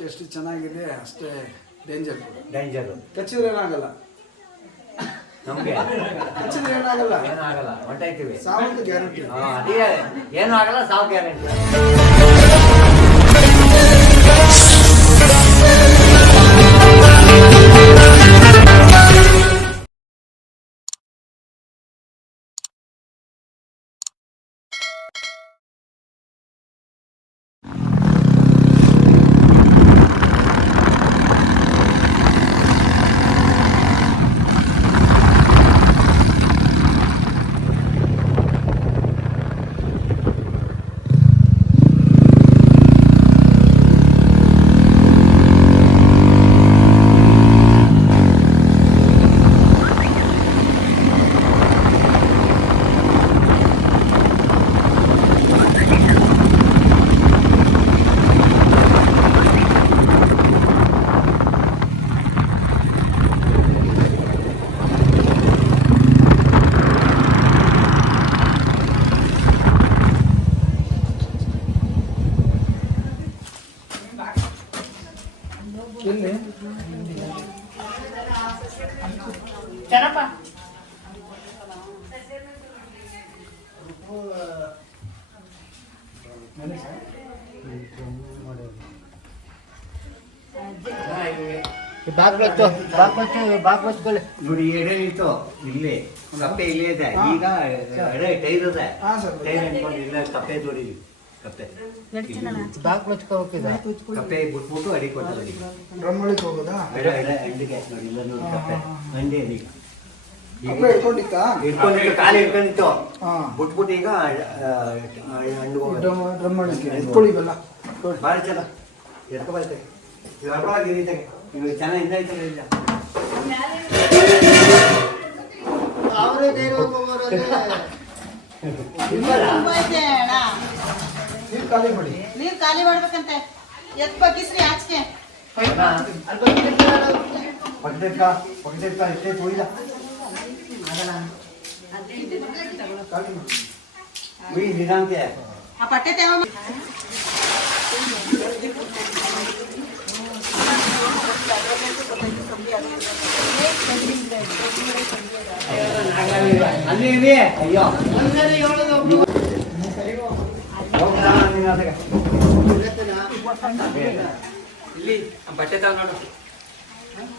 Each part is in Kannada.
ಎಷ್ಟು ಚೆನ್ನಾಗಿದೆ ಅಷ್ಟೇ ಡೇಂಜರ್ ಡೇಂಜರ್ ಕಚ್ಚಿದ್ರೆ ಏನಾಗಲ್ಲ. ನಮಗೆ? ಕಚ್ಚಿದ್ರೆ ಏನಾಗಲ್ಲ. ಏನಾಗಲ್ಲ ಹೊಂಟಾಯ್ತೀವಿ. ಸಾವಂತ ಗ್ಯಾರಂಟಿ ಅದೇ ಏನೂ ಆಗಲ್ಲ ಸಾವು ಗ್ಯಾರಂಟಿ ಬಾಗ್ಲತ್ತು ಬಾಗ್ಲತ್ತು ಬಾಗ್ಲತ್ಕೊಳ್ಳಿ ನೋಡಿ ಎಡೆ ಇತ್ತು ಇಲ್ಲಿ ಕಪ್ಪೆ ಇಲ್ಲೇ ಇದೆ. ಈಗ ಎಡೆ ಟೈರ್ ಇದೆ. ಹಾ ಸರ್. ಟೈರ್ ಅನ್ಕೊಂಡು ಇಲ್ಲ ಕಪ್ಪೆ ಜೋಡಿ ಕಪ್ಪೆ. ಹೋಗಿದ ಕಪ್ಪೆ ಬಿಟ್ಬಿಟ್ಟು ಅಡಿ ಹೋಗೋದಾ? ಎಡೆ ಎಡೆ ಅಂಡಿಗೆ ನೋಡಿ ಇಲ್ಲ ನೋಡಿ ಕಪ್ಪೆ. ಅಂಡಿ ಅಡಿ. ಅಪ್ಪ ಇಟ್ಕೊಂಡಿತ್ತ ಇಟ್ಕೊಂಡಿತ್ತು ಕಾಲು ಇಟ್ಕೊಂಡಿತ್ತು ಬಿಟ್ಬಿಟ್ಟು ಈಗ ಹಣ್ಣು ಡ್ರಮ್ ಡ್ರಮ್ ಒಳಗೆ ಎತ್ಕೊಳ್ಳಿ ಇವೆಲ್ಲ ಭಾಳ ಎತ್ಕೊ ಇದು ಚೆನ್ನಾಗಿ ಇಲ್ಲ. ಅವರೇ ಅಣ್ಣ. ನೀರು ಖಾಲಿ ಮಾಡಿ. ನೀರ್ ಖಾಲಿ ಮಾಡ್ಬೇಕಂತೆ. ಎತ್ ಬಗ್ಗಿಸ್ರಿ ಆಚೆಗೆ. ಪಕ್ಕದಕ್ಕ ಪಕ್ಕದಕ್ಕ ಎಷ್ಟೇ ಹೋಗಿಲ್ಲ ಖಾಲಿ ಮಾಡಿ ಉಯ್ ನಿಧಾನಕ್ಕೆ ಆ ಪಟ್ಟೆ ತೇವ ಅಲ್ಲಿ ಅಯ್ಯೋ. ಇಲ್ಲಿ ಬಟ್ಟೆ ತಾವ್ ನೋಡು.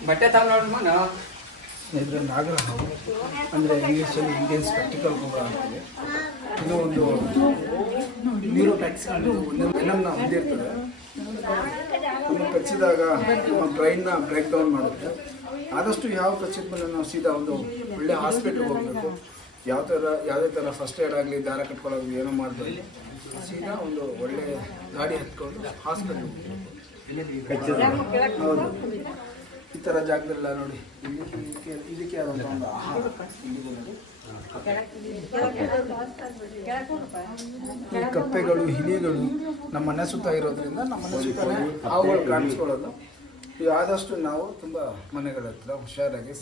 ಬಟ್ಟೆ ತಾವ್ ನೋಡು ಮನು. ಇದ್ರ ನಾಗರಹಾವು ಅಂದರೆ ಇಂಗ್ಲೀಷಲ್ಲಿ ಇಂಡಿಯನ್ ಸ್ಪೆಕ್ಟಿಕಲ್ ಕೂಡ ಅಂತಿದೆ ಇದು ಒಂದು ನ್ಯೂರೋ ಟ್ಯಾಕ್ಸ್ ವೆನಮ್ನ ಹೊಂದಿರ್ತದೆ ಅದನ್ನು ಕಚ್ಚಿದಾಗ ನಮ್ಮ ಬ್ರೈನ್ನ ಬ್ರೇಕ್ ಡೌನ್ ಮಾಡುತ್ತೆ. ಆದಷ್ಟು ಯಾವ ಕಚ್ಚಿದ ಮೇಲೆ ನಾವು ಸೀದಾ ಒಂದು ಒಳ್ಳೆ ಹಾಸ್ಪಿಟ್ಲ್ಗೆ ಹೋಗಬೇಕು. ಯಾವ ಥರ ಯಾವುದೇ ಥರ ಫಸ್ಟ್ ಏಡ್ ಆಗಲಿ ದಾರ ಕಟ್ಕೊಳ್ಳೋದು ಏನೋ ಮಾಡಬೇಕು ಸೀದಾ ಒಂದು ಒಳ್ಳೆ ಗಾಡಿ ಹತ್ಕೊಂಡು ಹಾಸ್ಪಿಟ್ಲ್ ಹೌದು. ಈ ಥರ ಜಾಗದಲ್ಲ ನೋಡಿ. ಇದಕ್ಕೆ ಇದಕ್ಕೆ ಆದಂಥ ಒಂದು ಆಹಾರ. ಇಲ್ಲಿ ಬಂದು ಈ ಕಪ್ಪೆಗಳು ಹಿಲಿಗಳು ನಮ್ಮ ಮನೆ ಸುತ್ತ ಇರೋದ್ರಿಂದ ನಮ್ಮ ಮನೆ ಸುತ್ತ ಹಾವುಗಳು ಕಾಣಿಸ್ಕೊಳ್ಳೋದು. ಇದು ಆದಷ್ಟು ನಾವು ತುಂಬ ಮನೆಗಳ ಹತ್ರ ಹುಷಾರಾಗಿ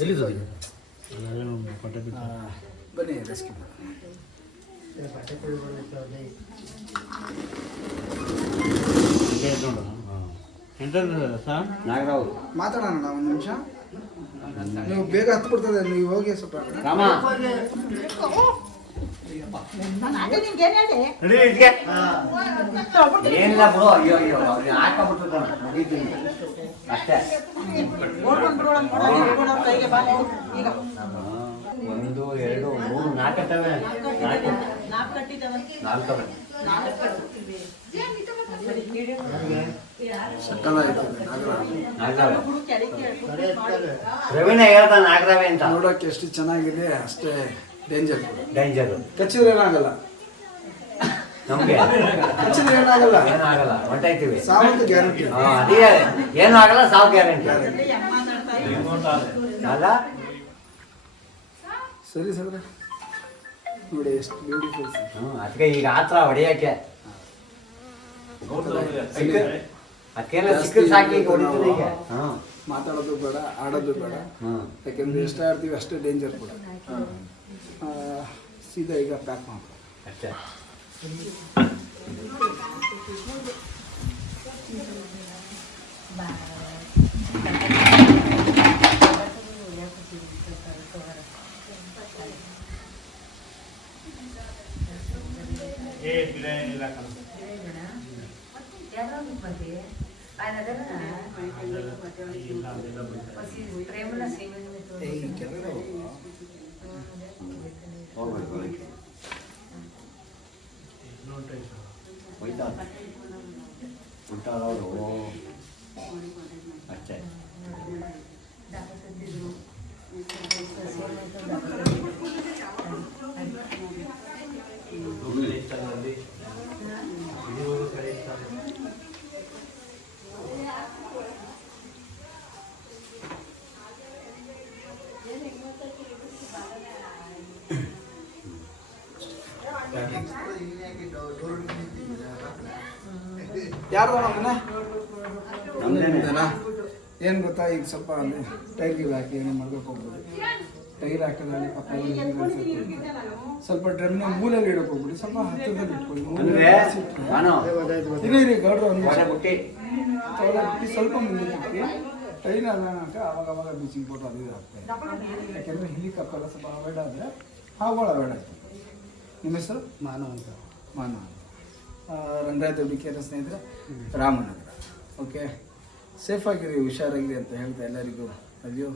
ಬನ್ನಿ ರೆಸ್ಕ್ಯೂ ಮಾಡೋಣ. ನಾಗರಾವ್ ಮಾತಾಡೋಣ ಒಂದು ನಿಮಿಷ ನೀವು ಬೇಗ ಹತ್ಬಿಡ್ತದೆ ನೀವು ಹೋಗಿ ಸ್ವಲ್ಪ. ರಾಮ. ಏನಿಲ್ಲ ಬಿಡು ಅಯ್ಯೋ ಅಯ್ಯೋ ಅವ್ರಿಗೆ ಹಾಕಬಿಟ್ಟು ಮುಗೀತು ಅಷ್ಟೇ ಒಂದು ಎರಡು ಮೂರು ನಾಲ್ಕತ್ತವೆ ನಾಲ್ಕು. ನಾಲ್ಕು ಕಟ್ಟಿದ್ದಾವೆ. ನಾಲ್ಕವೆ ರವಿನ ಹೇಳ್ದ ನಾಗರವೆ ಅಂತ. ನೋಡೋಕೆ ಎಷ್ಟು ಚೆನ್ನಾಗಿದೆ ಅಷ್ಟೇ ಡೇಂಜರ್ ಡೇಂಜರ್ ಕಚ್ಚಿದ್ರೆ ಏನಾಗಲ್ಲ ನಮ್ಗೆ? ಕಚ್ಚಿದ್ರೆ ಏನಾಗಲ್ಲ ಏನಾಗಲ್ಲ ಹೊಂಟಾಯ್ತೀವಿ ಸಾವಂತ ಗ್ಯಾರಂಟಿ ಅದೇ. ಏನೂ ಆಗಲ್ಲ ಸಾವು ಗ್ಯಾರಂಟಿ ಅಲ್ಲ ಸರಿ ಸರ್ ನೋಡಿ ಎಷ್ಟು ಬ್ಯೂಟಿಫುಲ್ ಹ್ಞೂ ಅದಕ್ಕೆ ಈಗ ಆತ್ರ ಹೊಡೆಯಕ್ಕೆ. ಅದಕ್ಕೆಲ್ಲ ಸಾಕಿ ಈಗ ಹೊಡಿತದೆ ಈಗ. ಹ್ಞೂ ಮಾತಾಡೋದು ಬೇಡ ಆಡೋದು ಬೇಡ. ಹ್ಞೂ ಯಾಕೆಂದ್ರೆ ಎಷ್ಟೇ ಆಡ್ತೀವಿ ಅಷ್ಟೇ ಡೇಂಜರ್ ಕೂಡ. ಆ, ಸೀದಾ ಈಗ ಪ್ಯಾಕ್ ಮಾಡ್ಕೊ. ಅಷ್ಟೇ. ಏ, ಈ ಕೆಳಗಡೆ ಹೋಗು. ಹೋಗ್ಬೇಕು ನಮ್ದೇನೆ ಏನು ಗೊತ್ತಾ ಈಗ ಸ್ವಲ್ಪ ಅಂದರೆ ಟೈರ್ ಗಿವ್ ಹಾಕಿ ಏನೋ ಮಾಡ್ಬೇಕು ಹೋಗ್ಬಿಡಿ ಟೈರ್ ಹಾಕಿದ್ರೆ ಪಕ್ಕ ಸ್ವಲ್ಪ ಡ್ರಮ್ನ ಮೂಲೆಯಲ್ಲಿ ಇಡಕ್ಕೆ ಹೋಗ್ಬಿಡಿ ಸ್ವಲ್ಪ ಹತ್ತಿರದಲ್ಲಿ ಇಟ್ಕೊಳ್ಳಿ. ಇರಿ ಗೌಡ್ರು ಒಂದು ಸ್ವಲ್ಪ ಮುಂದೆ ಹಾಕಿ ಟೈರ್ ಅಲ್ಲ ಅವಾಗ ಅವಾಗ ಬೀಚಿಂಗ್ ಪೌಡರ್ ಅದು ಇದು ಯಾಕೆಂದ್ರೆ ಯಾಕೆಂದರೆ ಇಲ್ಲಿ ಕಪ್ಪೆಲ್ಲ ಸ್ವಲ್ಪ ಅವಾಯ್ಡ್ ಆದರೆ ಹಾವುಗಳು ಅವಾಯ್ಡ್ ಆಗ್ತದೆ ನಿಮ್ಮ ಹೆಸರು? ಮಾನವ ಅಂತ. ಮಾನವ. ಆ, ರಂಗರಾಯ ದೊಡ್ಡ ಕೇರ ಸ್ನೇಹಿತರೆ ರಾಮನಗರ. ಓಕೆ ಸೇಫ್ ಆಗಿರಿ ಹುಷಾರಾಗಿರಿ ಅಂತ ಹೇಳ್ತಾ ಎಲ್ಲರಿಗೂ. ಅಯ್ಯೋ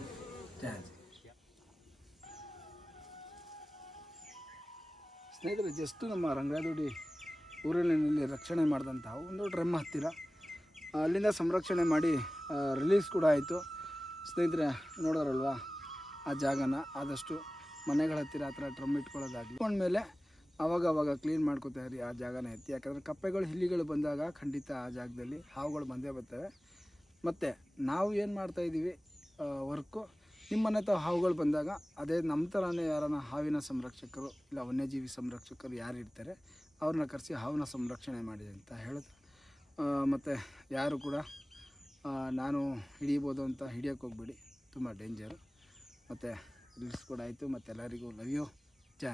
ಜಾಜ್ ಸ್ನೇಹಿತರೆ ಜಸ್ಟ್ ನಮ್ಮ ರಂಗರಾಯದೊಡ್ಡಿ ಊರಿನಲ್ಲಿ ರಕ್ಷಣೆ ಮಾಡಿದಂತಹ ಒಂದು ಡ್ರಮ್ ಹತ್ತಿರ ಅಲ್ಲಿಂದ ಸಂರಕ್ಷಣೆ ಮಾಡಿ ರಿಲೀಸ್ ಕೂಡ ಆಯಿತು. ಸ್ನೇಹಿತರೆ ನೋಡೋರಲ್ವಾ ಆ ಜಾಗನ ಆದಷ್ಟು ಮನೆಗಳ ಹತ್ತಿರ ಆ ಥರ ಡ್ರಮ್ ಇಟ್ಕೊಳ್ಳೋದಾಗಲಿ. ಮೇಲೆ ಅವಾಗ ಕ್ಲೀನ್ ಮಾಡ್ಕೋತಾ ಇರಿ ಆ ಜಾಗನ ಎತ್ತಿ. ಯಾಕಂದರೆ ಕಪ್ಪೆಗಳು, ಹಿಲ್ಲಿಗಳು ಬಂದಾಗ ಖಂಡಿತ ಆ ಜಾಗದಲ್ಲಿ ಹಾವುಗಳು ಬಂದೇ ಬರ್ತವೆ. ಮತ್ತು ನಾವು ಏನು ಮಾಡ್ತಾಯಿದ್ದೀವಿ ವರ್ಕು ನಿಮ್ಮ ಮನೆ ತಾವು ಹಾವುಗಳು ಬಂದಾಗ ಅದೇ ನಮ್ಮ ಥರನೇ ಯಾರನ್ನ ಹಾವಿನ ಸಂರಕ್ಷಕರು ಇಲ್ಲ ವನ್ಯಜೀವಿ ಸಂರಕ್ಷಕರು ಯಾರು ಇರ್ತಾರೆ, ಅವ್ರನ್ನ ಕರೆಸಿ ಹಾವನ್ನ ಸಂರಕ್ಷಣೆ ಮಾಡಿ ಅಂತ ಹೇಳೋದು. ಮತ್ತು ಯಾರು ಕೂಡ ನಾನು ಹಿಡಿಬೋದು ಅಂತ ಹಿಡಿಯೋಕ್ಕೆ ಹೋಗ್ಬೇಡಿ. ತುಂಬ ಡೇಂಜರು ಮತ್ತು ರೀಲ್ಸ್ ಕೂಡ ಆಯಿತು. ಮತ್ತು ಎಲ್ಲರಿಗೂ ಲವ್ ಯು ಜಯ